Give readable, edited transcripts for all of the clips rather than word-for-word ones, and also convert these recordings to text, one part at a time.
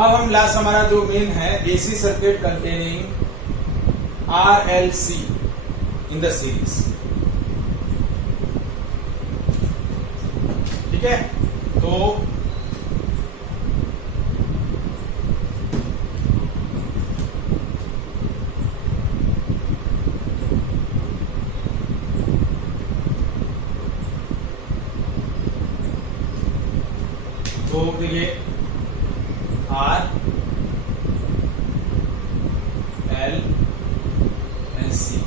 अब हम लास्ट हमारा जो मेन है AC circuit containing RLC in the series. ठीक है, तो देखिए R L and C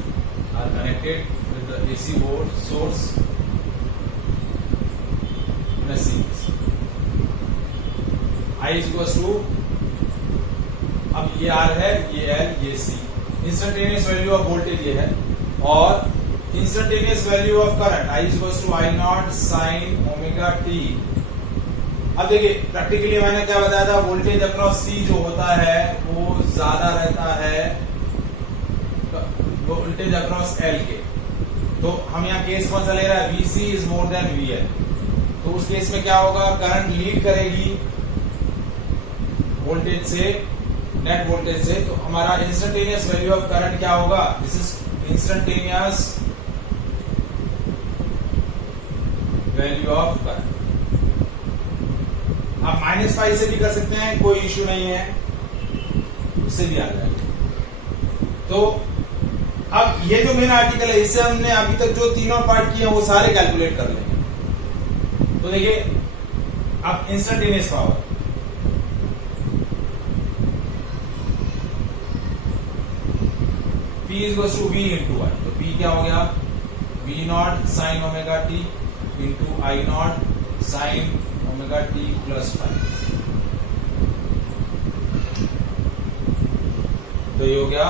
are connected with the AC source in a series. I is equals to, अब ये R है, ये L, ये C, instantaneous value of voltage ये है, और instantaneous value of current I is equals to I not sine omega t. अब देखिए प्रैक्टिकली मैंने क्या बताया था, वोल्टेज अक्रॉस सी जो होता है वो ज्यादा रहता है वोल्टेज अक्रॉस एल के। तो हम यहाँ केस कौन सा ले रहा है, VC is more than VL। तो उस केस में क्या होगा, करंट लीड करेगी वोल्टेज से, नेट वोल्टेज से। तो हमारा इंस्टेंटेनियस वैल्यू ऑफ करंट क्या होगा, this is instantaneous value of current. आप -5 से भी कर सकते हैं, कोई इश्यू नहीं है, उससे भी आ जाएगा। तो अब ये जो मेन आर्टिकल है, इससे हमने अभी तक जो तीनों पार्ट किए हैं वो सारे कैलकुलेट कर लेंगे। तो देखिए अब instantaneous power, P is equal to V into I। तो P क्या हो गया, V naught sine omega t into I not sine omega t plus 5। तो ये हो गया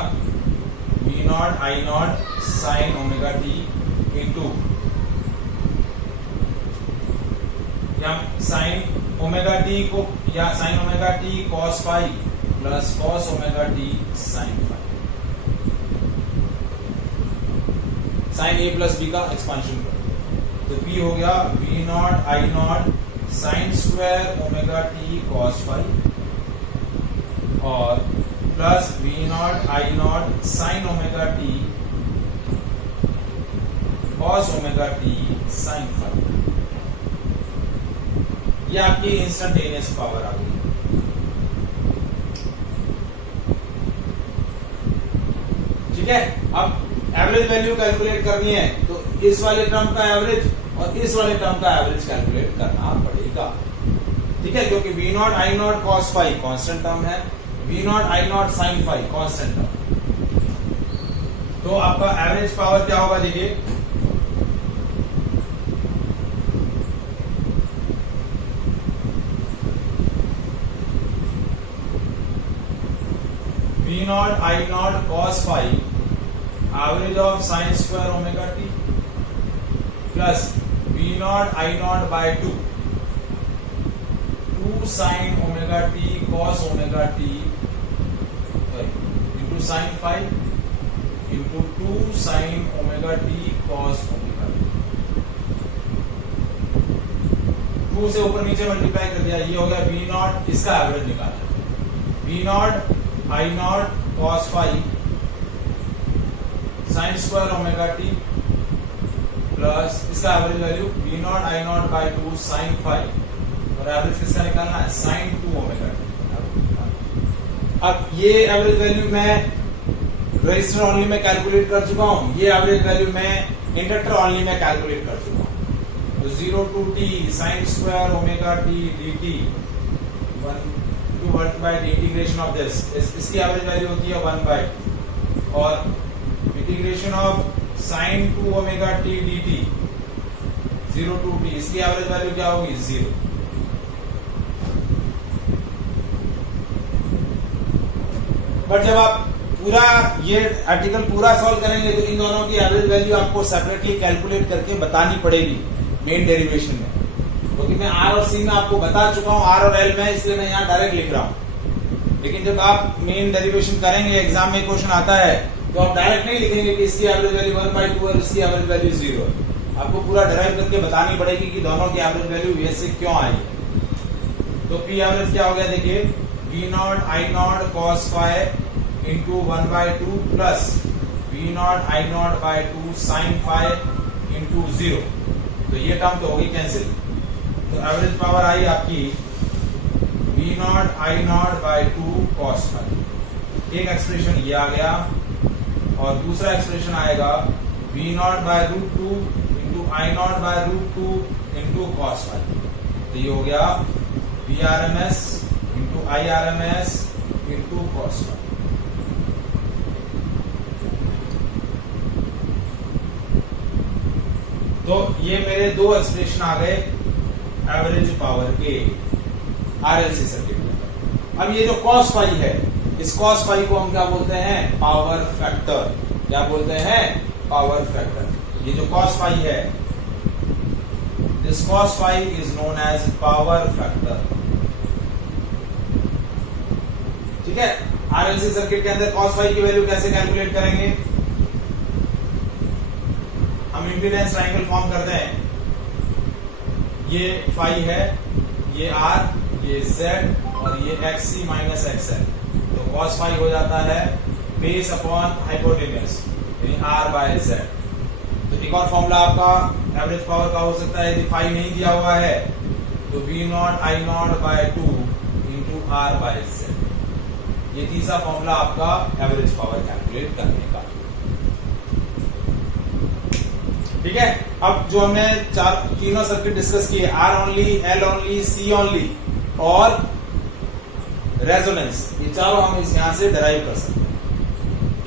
V not I not sine omega t into या साइन ओमेगा टी को, या sine omega t cos five plus cos omega t sine 5, sine a plus b का expansion कर। तो P हो गया V not I not sine square omega t cos 5 और plus V not I not sine omega t cos omega t sine 5। ये आपकी instantaneous power आ गई। ठीक है, अब एवरेज वैल्यू कैलकुलेट करनी है, तो इस वाले टर्म का एवरेज और इस वाले टर्म का एवरेज कैलकुलेट करना पड़ेगा। ठीक है, क्योंकि V not I not cos 5 constant term है, V not I not sine 5 constant term. तो आपका एवरेज पावर क्या होगा, देखिए V not I not cos 5 average of sine square omega t plus V not I not by 2 sine omega t cos omega t into sine 5 into 2 sine omega t cos omega t. 2 से ऊपर नीचे multiply कर दिया, ये हो गया V not, इसका average निकालना। V not I not cos 5 sine square omega t plus इसका average value V not I not by 2 sine 5 और एवरेज किसका निकालना है, साइन 2 ओमेगा टी। अब ये एवरेज वैल्यू मैं रेजिस्टर ओनली में कैलकुलेट कर चुका हूं, ये एवरेज वैल्यू मैं इंडक्टर ओनली में कैलकुलेट कर चुका हूं। तो 0 to t sine square omega t dt 1 by integration of this, इसकी एवरेज वैल्यू होती है 1 बाय, और integration of sine 2 omega t dt 0 to t, इसकी एवरेज वैल्यू क्या होगी, 0। बट जब आप पूरा ये आर्टिकल पूरा सॉल्व करेंगे तो इन दोनों की एवरेज वैल्यू आपको सेपरेटली कैलकुलेट करके बतानी पड़ेगी मेन डेरिवेशन में, क्योंकि मैं R और C में आपको बता चुका हूं, R और L में, इसलिए मैं यहाँ डायरेक्ट लिख रहा हूं। लेकिन जब आप मेन डेरिवेशन करेंगे, एग्जाम में क्वेश्चन आता है, तो आप डायरेक्ट नहीं लिखेंगे कि इसकी एवरेज वैल्यू 1/2 और इसकी एवरेज वैल्यू 0 है। आपको पूरा डिराइव करके बतानी पड़ेगी कि दोनों की एवरेज वैल्यू ये से क्यों आई है। तो P एवरेज क्या हो गया, देखिए V V not I not cos phi into 1/2 plus V not I not by 2 sin phi into 0। तो ये टर्म तो होगी कैंसिल। तो एवरेज पावर आई आपकी V not I not by 2 cos phi। एक एक्सप्रेशन ये आ गया और दूसरा एक्सप्रेशन आएगा V not by root 2 into I not by root 2 into cos phi। तो ये हो गया VRMS into IRMS into cos phi। तो ये मेरे दो एक्सप्रेशन आ गए एवरेज पावर के RLC सर्किट में। अब ये जो cos phi है, इस cos phi को हम क्या बोलते हैं? Power factor. क्या बोलते हैं? Power factor. ये जो cos phi है, this cos phi is known as power factor. ठीक है। RLC सर्किट के अंदर cos phi की वैल्यू कैसे कैलकुलेट करेंगे? हम इम्पीडेंस ट्रायंगल फॉर्म करते हैं। ये phi है, ये R, ये Z और ये XC माइनस XL। तो cos phi हो जाता है बेस अपॉन हाइपोटेन्यूज यानी R बाय Z। तो एक और फॉर्मूला आपका एवरेज पावर का हो सकता है, यदि phi नहीं दिया हुआ है तो V not I not by 2 into R by Z। ये तीसरा फॉर्मूला आपका एवरेज पावर कैलकुलेट करने का। ठीक है। अब जो हमने तीनों सर्किट डिस्कस किए, R only, L only, C only और रेजोनेंस, ये चारों हम इस यहां से डिराइव कर सकते हैं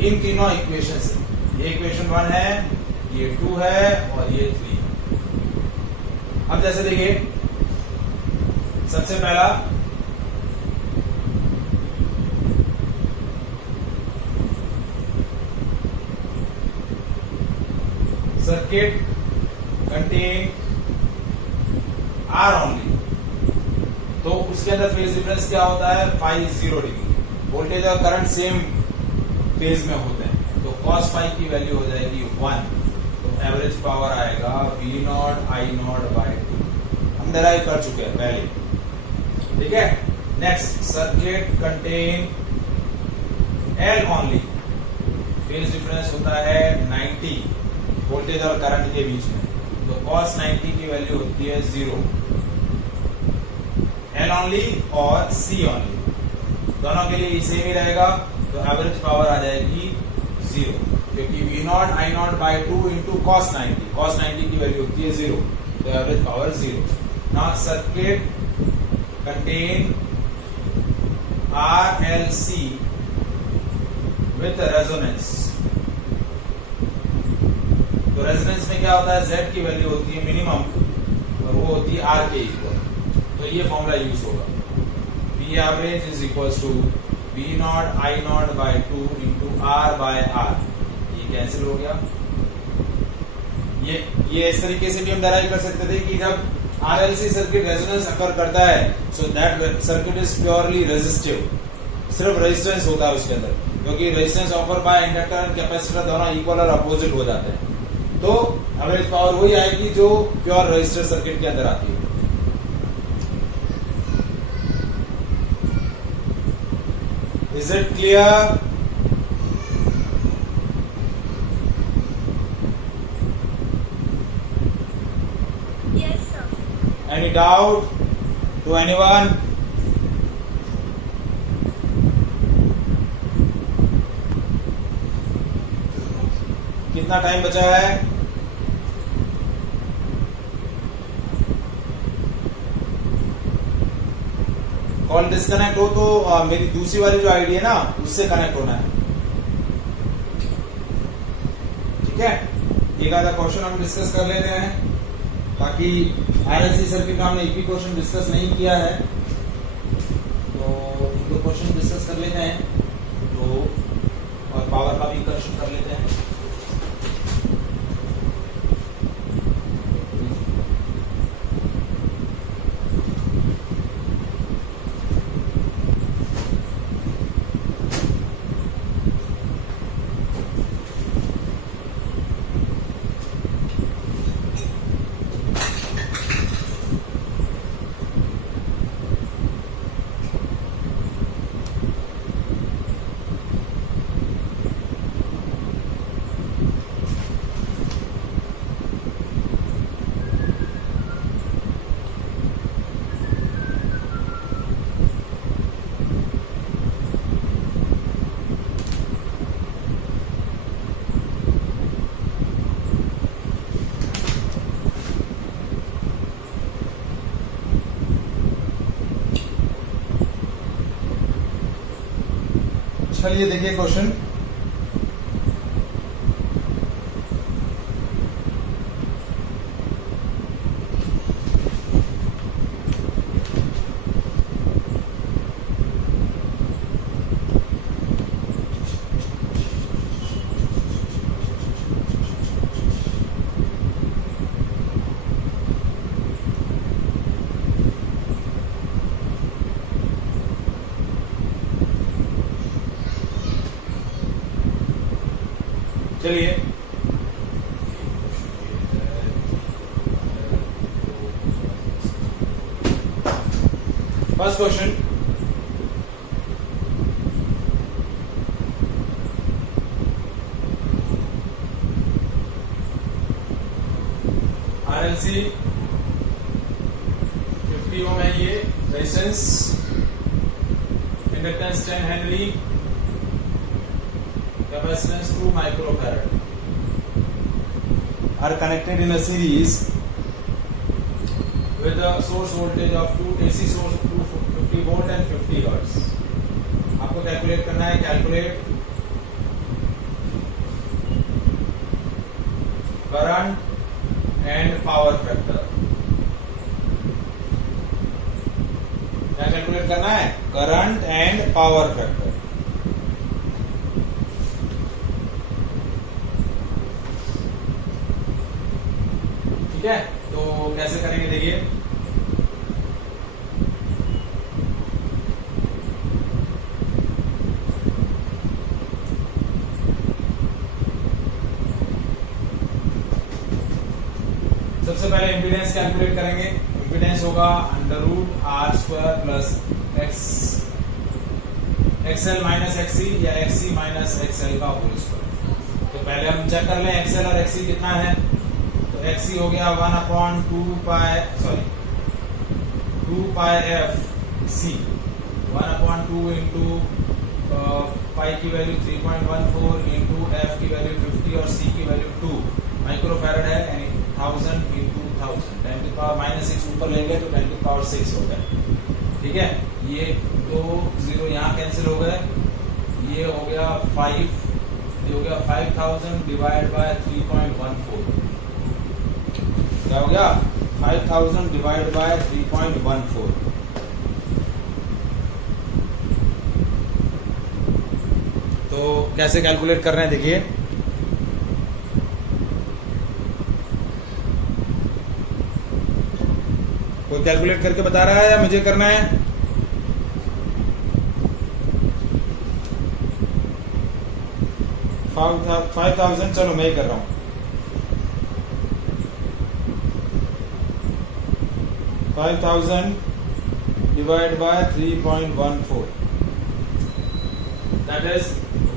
इन तीनों इक्वेशन से। ये इक्वेशन 1 है, ये 2 है और ये 3 है। अब जैसे देखिए, सबसे पहला सर्किट कंटेन R ओनली, तो उसके अंदर फेज डिफरेंस क्या होता है? phi 0 degree. वोल्टेज और करंट सेम फेज में होते हैं, तो cos phi की वैल्यू हो जाएगी 1। तो एवरेज पावर आएगा V not I not by 2। हम डिराइव कर चुके हैं पहले। ठीक है। Next, circuit contain L only, phase difference होता है 90 वोल्टेज और करंट के बीच में, तो cos 90 की वैल्यू होती है 0। L ओनली और C ओनली दोनों के लिए सेम ही रहेगा, तो एवरेज पावर आ जाएगी 0, क्योंकि V not I not by 2 into cos 90 की वैल्यू होती है 0, तो average power 0। Now circuit contain RLC with resonance, तो रेजोनेंस में क्या होता है? Z की वैल्यू होती है मिनिमम और वो होती है R के इक्वल। तो ये फॉर्मूला यूज होगा, P average is equals to V not I not by 2 into R by R। ये कैंसिल हो गया। ये इस तरीके से भी हम डिराइव कर सकते थे कि जब RLC सर्किट रेजोनेंस अकर करता है, so that circuit is purely resistive. सिर्फ रेजिस्टेंस होता है उसके अंदर, क्योंकि resistance offer by inductor and capacitor दोनों इक्वल और अपोजिट हो जाते हैं। तो एवरेज पावर वही आएगी जो प्योर रजिस्टर सर्किट के अंदर आती है। Is it clear? Yes, sir. Any doubt to anyone? कितना टाइम बचा है? कॉल डिस्कनेक्ट हो तो मेरी दूसरी वाली जो आईडी है ना, उससे कनेक्ट होना है। ठीक है। एक आधा क्वेश्चन हम डिस्कस कर लेते हैं, बाकी RLC सर्किट का हमने एक भी क्वेश्चन डिस्कस नहीं किया है, तो एक दो क्वेश्चन डिस्कस कर लेते हैं, तो और पावर का भी क्वेश्चन कर लेते हैं। चलिए देखिए क्वेश्चन। चलिए फर्स्ट क्वेश्चन, आरएलसी 50 ओम है, ये resistance inductance 10 Henry, capacitance 2 microfarad are connected in a series with a source voltage of 2 AC source 250 volt and 50 hertz. आपको कैलकुलेट करना है, calculate current and power factor. क्या कैलकुलेट करना है? Current and power factor. ठीक है, तो कैसे करेंगे देखिए। सबसे पहले इम्पीडेंस कैलकुलेट करेंगे। इम्पीडेंस होगा √R² plus XL minus XC या XC माइनस XL का होल स्क्वायर। तो पहले हम चेक कर लें XL और XC कितना है। तो XC हो गया 1/2 पाई FC, 1/2 इंटू पाई की वैल्यू 3.14 इंटू F की वैल्यू 50 और C की वैल्यू 2 माइक्रोफैरड है, यानी 1000 इंटू 1000, 10⁻�6 ऊपर लेंगे तो 10⁻�6 हो गया। ठीक है, ये 2 0 यहाँ कैंसिल हो गए, ये हो गया 5, ये हो गया 5000 डिवाइड बाय 3.14, क्या हो गया 5000 डिवाइड बाय 3.14। तो कैसे कैलकुलेट कर रहे हैं देखिए। कोई कैलकुलेट करके बता रहा है या मुझे करना है? $5,000, चलो मैं ही कर रहा हूं। 5,000 डिवाइड बाय 3.14, दैट इज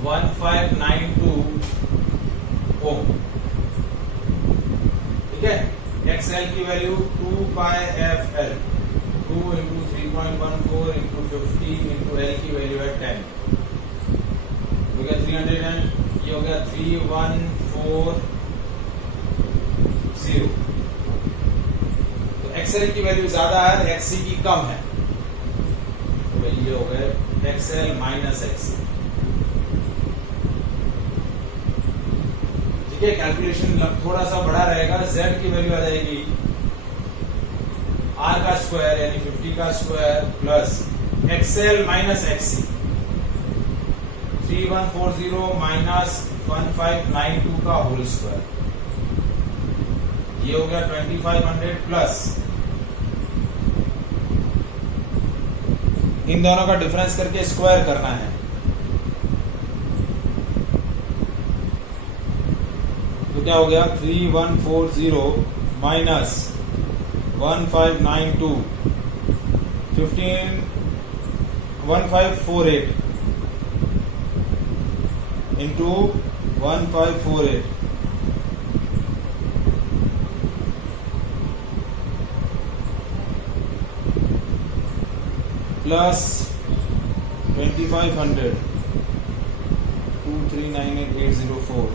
1592 ओम। ठीक है, XL की वैल्यू 2 पाई FL, 2 into 3.14 into 50 into L की वैल्यू है 10, हो गया 300 एंड ये हो गया 3140। तो XL की वैल्यू ज्यादा है, XC की कम है, तो ये हो गए XL माइनस XC। ठीक है, कैलकुलेशन थोड़ा सा बड़ा रहेगा। Z की वैल्यू आ जाएगी R का स्क्वायर यानी 50 का square plus XL minus XC, 3140 minus 1592 का होल स्क्वायर, ये हो गया 2500 प्लस इन दोनों का डिफरेंस करके स्क्वायर करना है। तो क्या हो गया 3140 माइनस 1592, 1548 इंटू 1548 प्लस 2500, 2398804,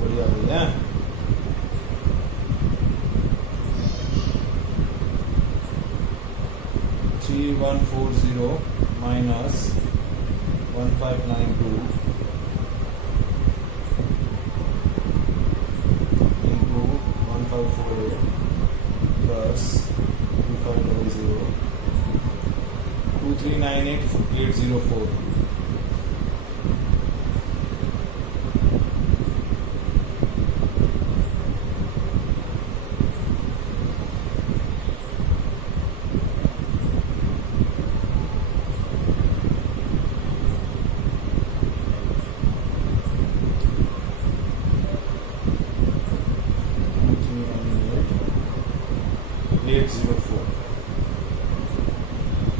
बढ़िया गई है। $3140 minus 1592 into 1548 plus 2500 2398804।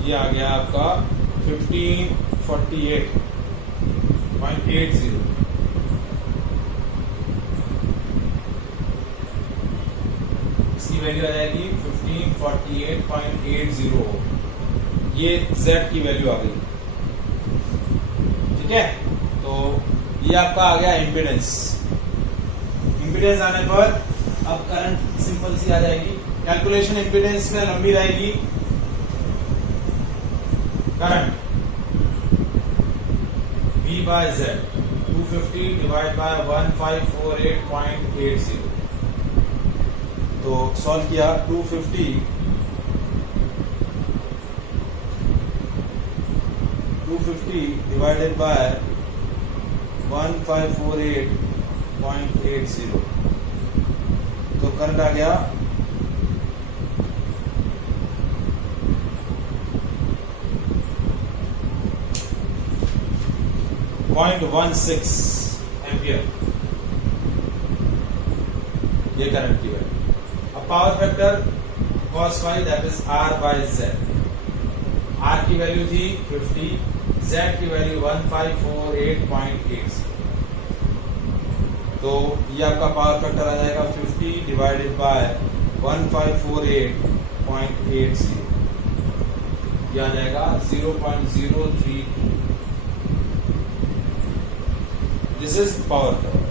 ये आ गया आपका 1548.80। इसकी वैल्यू आ जाएगी 1548.80। ये Z की वैल्यू आ गई। ठीक है, तो ये आपका आ गया इम्पीडेंस। इम्पीडेंस आने पर अब करंट सिंपल सी आ जाएगी। कैलकुलेशन इम्पीडेंस में लंबी रहेगी। Current V by Z 250 divide by 1548.80। तो सॉल्व किया 250 डिवाइडेड बाय 1548.80। तो करंट आ गया 0.16 एम्पियर। ये करंट की वैल्यू। अब power factor cos phi that is R by Z। R की वैल्यू थी 50, Z की वैल्यू 1548.80। तो ये आपका पावर फैक्टर आ जाएगा 50 डिवाइडेड बाय 1548.80। ये आ जाएगा 0.032। This is power factor.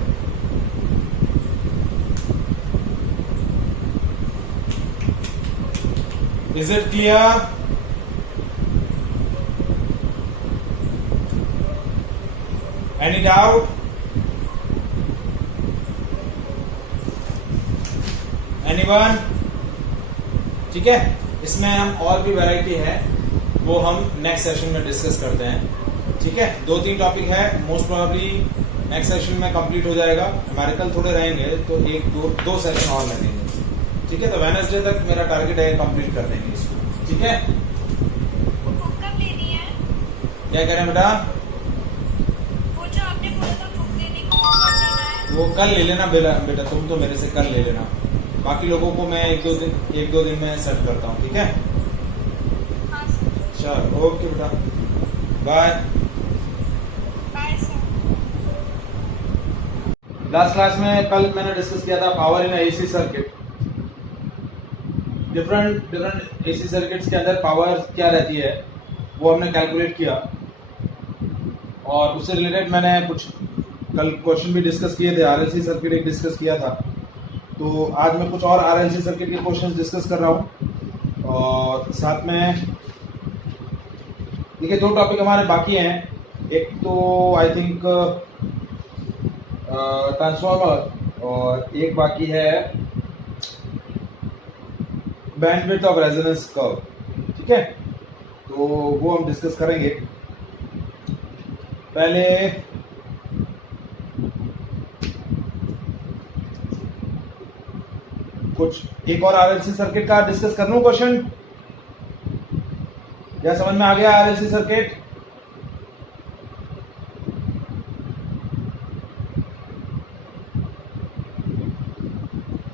Is it clear? Any doubt? Anyone? ठीक है, इसमें हम और भी वैरायटी है, वो हम नेक्स्ट सेशन में डिस्कस करते हैं। ठीक है, 2-3 टॉपिक है, मोस्ट प्रोबेबली नेक्स्ट सेशन में कंप्लीट हो जाएगा। न्यूमेरिकल थोड़े रहेंगे तो 1-2 सेशन और लगेंगे। ठीक है, तो वेडनेसडे तक मेरा टारगेट है कंप्लीट कर देंगे इसको। ठीक है, बुक कब लेनी है? क्या कह रहे हैं बेटा? वो जो आपने बोला था बुक लेने को, वो कब लेना है? वो कल ले लेना बेटा, तुम तो मेरे से कल ले लेना। बाकी लोगों को मैं 1-2 दिन में सेट करता हूँ। ठीक है, हाँ सर। चलो ओके बेटा, bye. Bye sir. Last class में कल मैंने डिस्कस किया था power in AC circuit. Different AC circuits के अंदर पावर क्या रहती है वो हमने कैलकुलेट किया, और उससे रिलेटेड मैंने कुछ कल क्वेश्चन भी डिस्कस किए थे। आरएलसी सर्किट एक डिस्कस किया था, तो आज मैं कुछ और आरएलसी सर्किट के क्वेश्चंस डिस्कस कर रहा हूँ। और साथ में देखिए 2 टॉपिक हमारे बाकी हैं। एक तो आई थिंक ट्रांसफार्मर, और एक बाकी है बैंडविड्थ ऑफ रेजोनेंस कर्व। ठीक है, तो वो हम डिस्कस करेंगे। पहले कुछ एक और आरएलसी सर्किट का डिस्कस कर लूं क्वेश्चन, या समझ में आ गया आरएलसी सर्किट?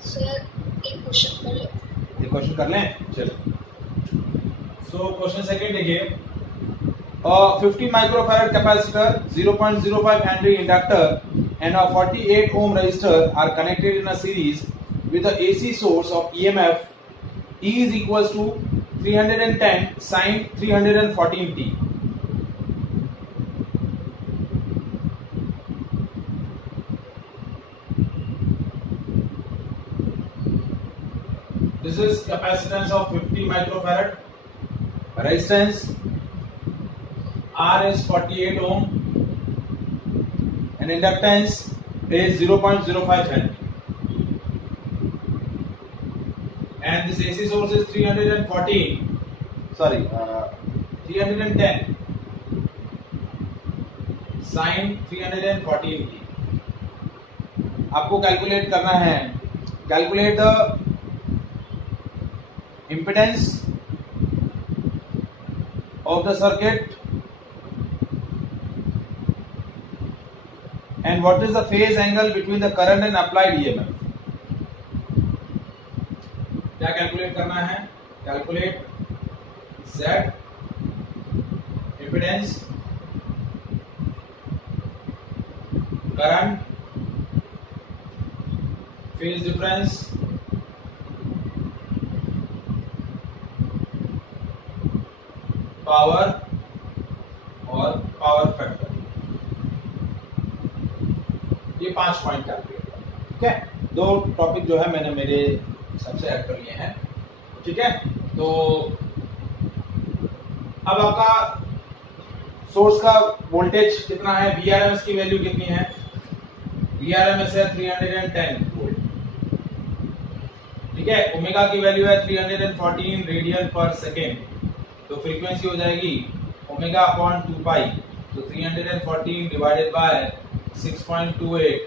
सर एक क्वेश्चन कर लें। चलो, सो क्वेश्चन सेकंड देखिए। 50 microfarad capacitor, 0.05 Henry inductor and a 48 ohm resistor are connected in a series with the AC source of EMF E is equals to 310 sin 314t. this is capacitance of 50 microfarad. Resistance R is 48 ohm and inductance is 0.05 Henry. And this AC source is 310 sin 314 t. आपको calculate करना है, calculate the impedance of the circuit and what is the phase angle between the current and applied EMF. क्या calculate करना है? Calculate Z impedance, current, phase difference, power और power factor. ये 5 point calculate करना. ठीक है, 2 टॉपिक जो है मैंने मेरे हिसाब से ऐड कर लिए हैं. ठीक है, तो अब आपका सोर्स का वोल्टेज कितना है, VRMS की वैल्यू कितनी है? VRMS है 310 वोल्ट. ठीक है, ओमेगा की वैल्यू है 314 रेडियन पर सेकेंड. तो फ्रीक्वेंसी हो जाएगी ओमेगा अपॉन 2 पाई. तो 314 डिवाइडेड बाय 6.28,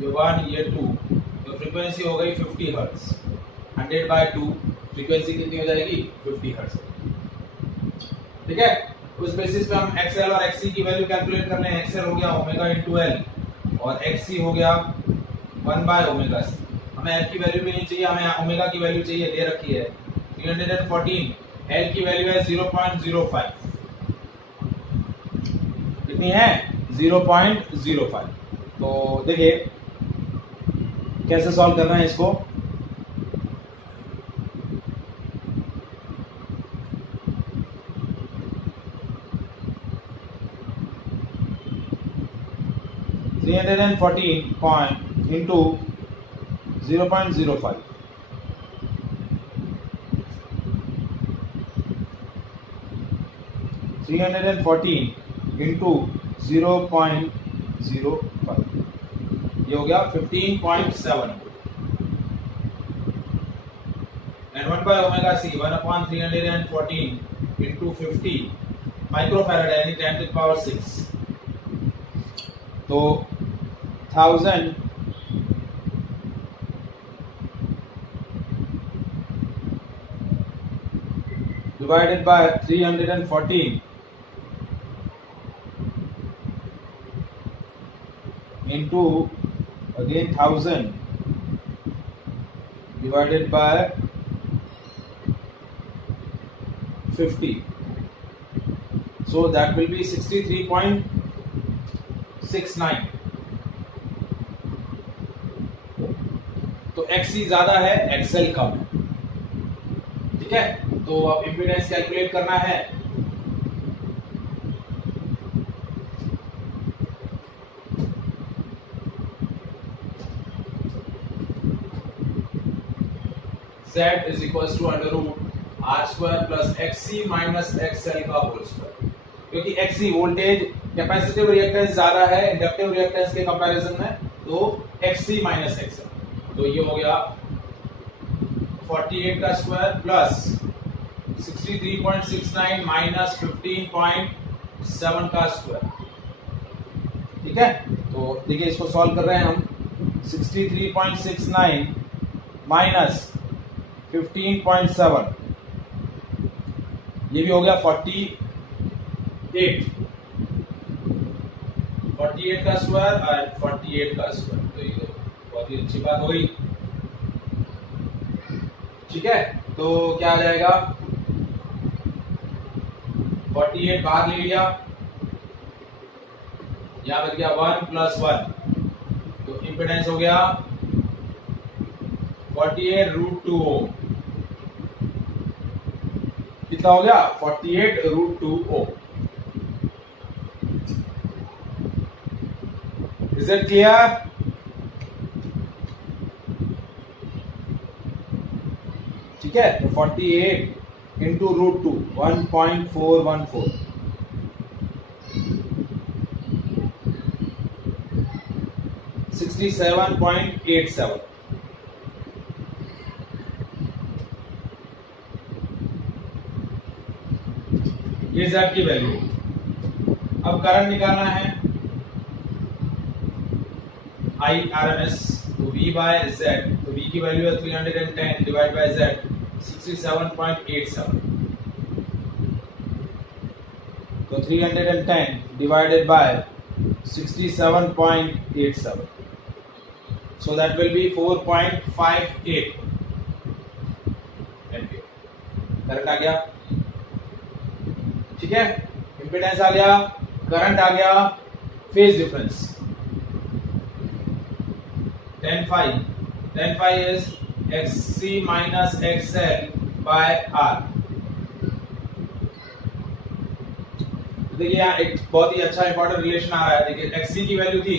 ये 1 ये 2, तो फ्रीक्वेंसी हो गई 50 हर्ट्ज. 100 बाय 2 फ्रीक्वेंसी कितनी हो जाएगी? 50 हर्ट्ज. ठीक है, उस बेसिस पे हम XL और XC की वैल्यू कैलकुलेट कर रहे हैं. XL हो गया ओमेगा इंटू L और XC हो गया 1 बाय ओमेगा C. हमें F की वैल्यू भी नहीं चाहिए, हमें ओमेगा की वैल्यू चाहिए, दे रखी है 314. L की वैल्यू है 0.05. कितनी है? 0.05. तो देखिए कैसे सॉल्व कर रहे हैं इसको. into 0.05. 314 into 0.05, ये हो गया 15.7. and 1 by omega C 1 upon 314 into 50 microfarad यानी 10 to the power 6. तो 1000 divided by 314 into again 1000 divided by 50. So that will be 63.69. तो XC ज्यादा है, XL कम है. ठीक है, तो अब इम्पीडेंस कैलकुलेट करना है. Z is equals to under root R square plus XC minus XL का होल स्क्वायर. क्योंकि XC वोल्टेज कैपेसिटिव रिएक्टेंस ज्यादा है इंडक्टिव रिएक्टेंस के कंपैरिजन में, तो XC माइनस XL. तो ये हो गया 48 का स्क्वायर प्लस 63.69 माइनस 15.7 का स्क्वायर. ठीक है, तो देखिए इसको सॉल्व कर रहे हैं हम. 63.69 माइनस 15.7, ये भी हो गया 48 का स्क्वायर और 48 का स्क्वायर. तो ये बहुत ही अच्छी बात हो गई. ठीक है, तो क्या आ जाएगा? 48 बाहर ले लिया, यहां बच गया 1 प्लस 1, तो इंपेडेंस हो गया 48 रूट 2 ओम. कितना हो गया? 48 root 2 ohm. Is it clear? है, तो 48 इंटू रूट 2 1.414 67.87 ये Z की वैल्यू। अब करंट निकालना है IRMS, तो V बाय Z, तो V की वैल्यू है 310 डिवाइड बाय Z 67.87, तो 310 divided by 67.87, so that will be 4.58 ampere current आ गया। ठीक है, इंपेडेंस आ गया, करंट आ गया, phase difference 10 phi is XC minus XL by R। देखिए यहाँ एक बहुत ही अच्छा इंपॉर्टेंट रिलेशन आ रहा है। देखिए XC की वैल्यू थी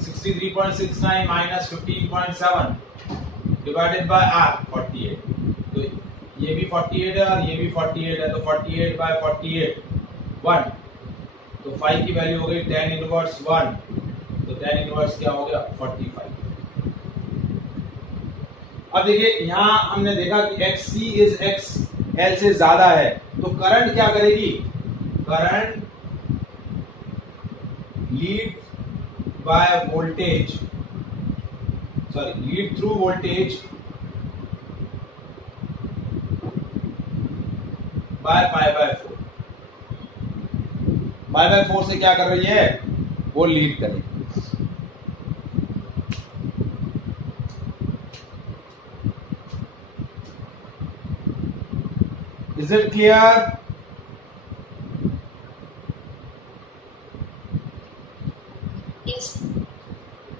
63.69 माइनस 15.7 डिवाइडेड बाय R 48, तो ये भी 48 है और ये भी 48 है, तो 48 बाय 48 1, तो 5 की वैल्यू हो गई 10 इनवर्स 1, तो 10 इनवर्स क्या हो गया 45। अब देखिए यहाँ हमने देखा कि XC इज XL से ज्यादा है, तो करंट क्या करेगी, current lead by voltage, sorry lead through voltage by pi by 4, pi by 4 से क्या कर रही है, वो लीड करेगी। Is it clear? Yes.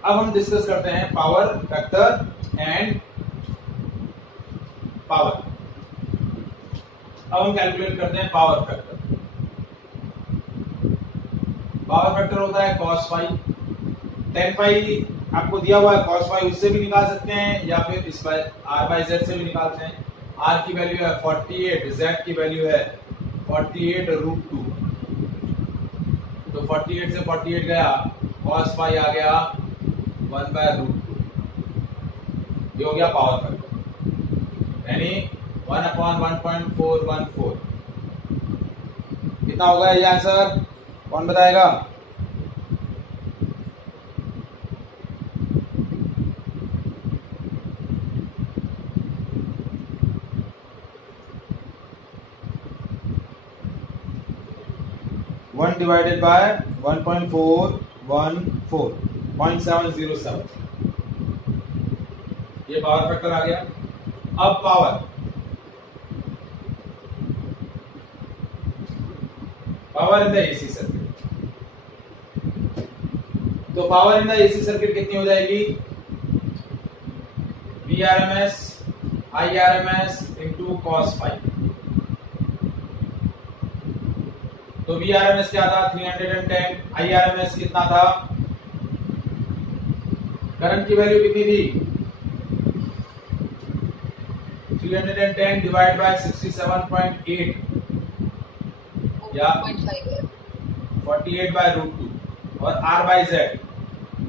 अब हम डिस्कस करते हैं पावर फैक्टर एंड पावर। अब हम कैलकुलेट करते हैं पावर फैक्टर। पावर फैक्टर होता है cos फाई, 10 फाई आपको दिया हुआ है, cos फाई उससे भी निकाल सकते हैं या फिर इस बाय r बाय z से भी निकालते हैं। r की वैल्यू है 48, z की वैल्यू है 48 रूट 2, तो 48 से 48 गया, cos फाई आ गया 1 बाय रूट 2, ये हो गया पावर फैक्टर, यानी 1/1.414। कितना होगा ये आंसर, कौन बताएगा? वन डिवाइडेड बाय 1.414 0.707, ये पावर फैक्टर आ गया। अब power in the AC circuit, तो power in the AC circuit कितनी हो जाएगी, VRMS IRMS into cos phi. तो VRMS क्या था 310, IRMS कितना था, करंट की वैल्यू कितनी थी 310 डिवाइड बाय 67.8 या 48 बाय रूट 2, और R बाय Z,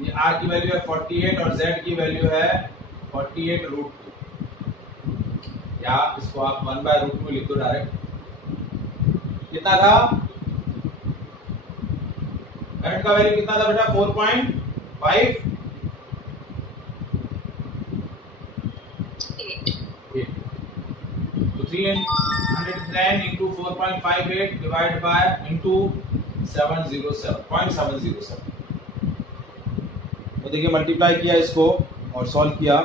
ये R की वैल्यू है 48 और Z की वैल्यू है 48 रूट 2, या इसको आप 1 बाय रूट 2 लिख दो डायरेक्ट। कितना था करंट का वैल्यू, कितना था बेटा 4.58, तो 310 इंटू 4.58 डिवाइड बाय इंटू 707.707, तो देखिए मल्टीप्लाई किया इसको और सॉल्व किया,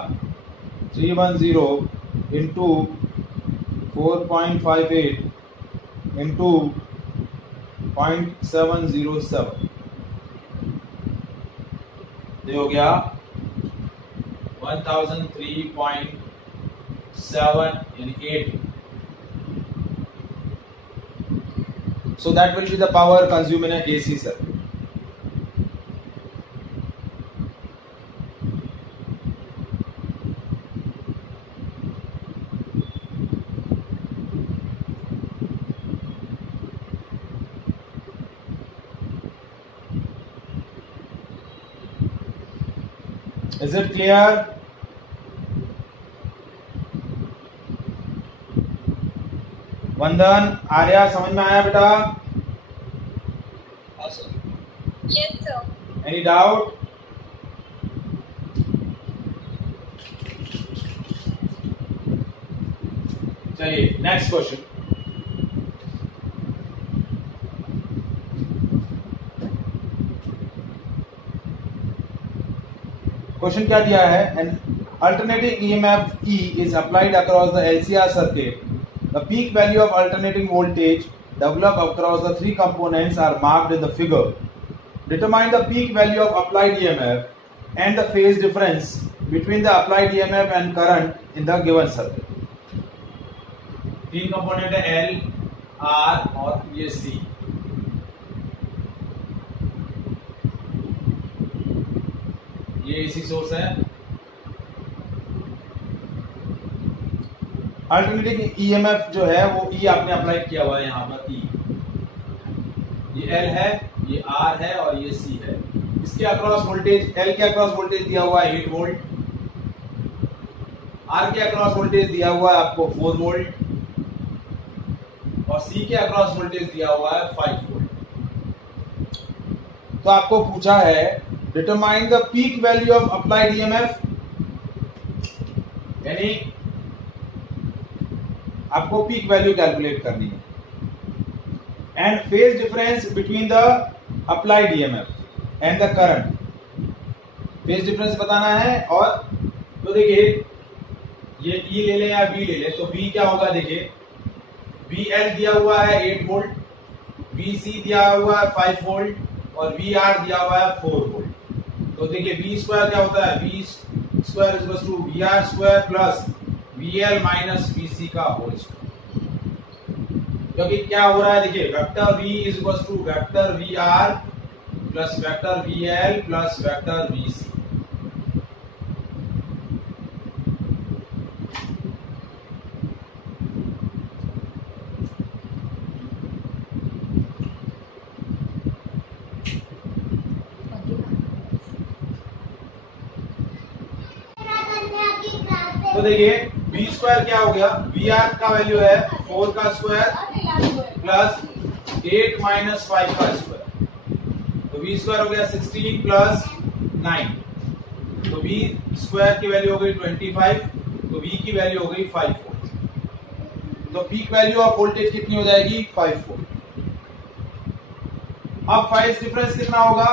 310 इंटू 4.58 इंटू 0.707, ये हो गया 1003.7 यानी 8। So that will be the power consumed in an AC circuit. Is it clear? Vandan, Arya, समझ में आया बेटा? Yes sir. Any doubt? चलिए नेक्स्ट क्वेश्चन। क्वेश्चन क्या दिया है? An alternating EMF E is applied across the LCR circuit. The peak value of alternating voltage developed across the three components are marked in the figure. Determine the peak value of applied EMF and the phase difference between the applied EMF and current in the given circuit. तीन component है L, R और ये C। ये AC source है। Alternating EMF जो है वो E आपने अप्लाई किया हुआ है यहाँ पर E। ये L है, ये R है और ये C है। इसके अक्रॉस वोल्टेज, L के अक्रॉस वोल्टेज दिया हुआ है 8 वोल्ट, R के अक्रॉस वोल्टेज दिया हुआ है आपको 4 वोल्ट और C के अक्रॉस वोल्टेज दिया हुआ है 5 वोल्ट। तो आपको पूछा है determine the peak value of applied EMF, यानी आपको पीक वैल्यू कैलकुलेट करनी है, and phase difference between the applied EMF and the current. Phase difference बताना है। और तो देखिए ये E ले ले या V ले ले, तो V क्या होगा? देखिए VL दिया हुआ है 8 वोल्ट, VC दिया हुआ है 5 वोल्ट और VR दिया हुआ है 4 वोल्ट। तो देखिए V स्क्वायर क्या होता है? V square is equal to VR square plus VL minus VC का होल स्क्वायर। क्योंकि क्या हो रहा है? देखिए vector V is equal to vector VR plus vector VL plus vector VC। तो देखिए V स्क्वायर क्या हो गया? VR का वैल्यू है 4 का स्क्वायर प्लस 8 माइनस 5 का स्क्वायर, तो V स्क्वायर हो गया 16 प्लस 9, तो V स्क्वायर की वैल्यू हो गई 25, तो V की वैल्यू हो गई 5 वोल्ट। तो पीक वैल्यू ऑफ वोल्टेज कितनी हो जाएगी? 5 वोल्ट। अब फेज डिफरेंस कितना होगा?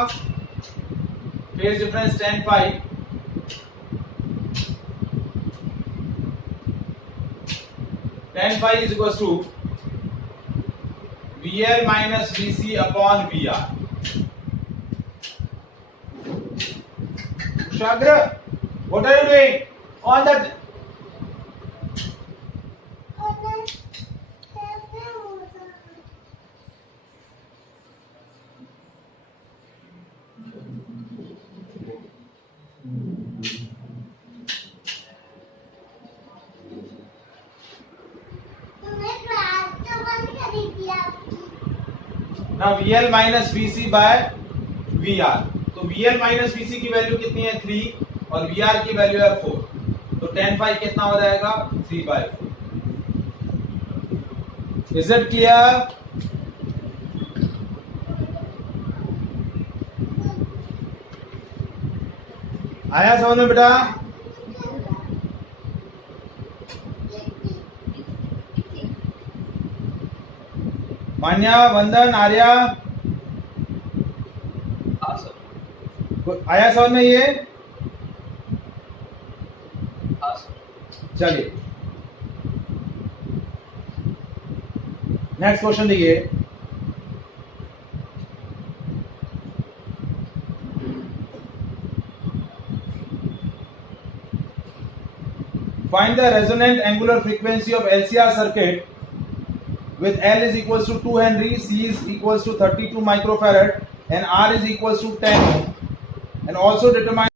Phase difference tan phi, tan phi is equals to VL minus VC upon VR. Shagra, what are you doing on that? Now VL minus VC by VR, तो VL minus VC की value कितनी है? 3 और VR की value है 4, तो tan phi कितना हो जाएगा? 3/4। Is it clear? आया समझ में बेटा? मान्या, वंदन, आर्या, आया समझ में ये? चलिए नेक्स्ट क्वेश्चन देखिए। Find the resonant angular frequency of LCR circuit with L is equals to 2 Henry, C is equals to 32 microfarad and R is equals to 10 ohm, and also determine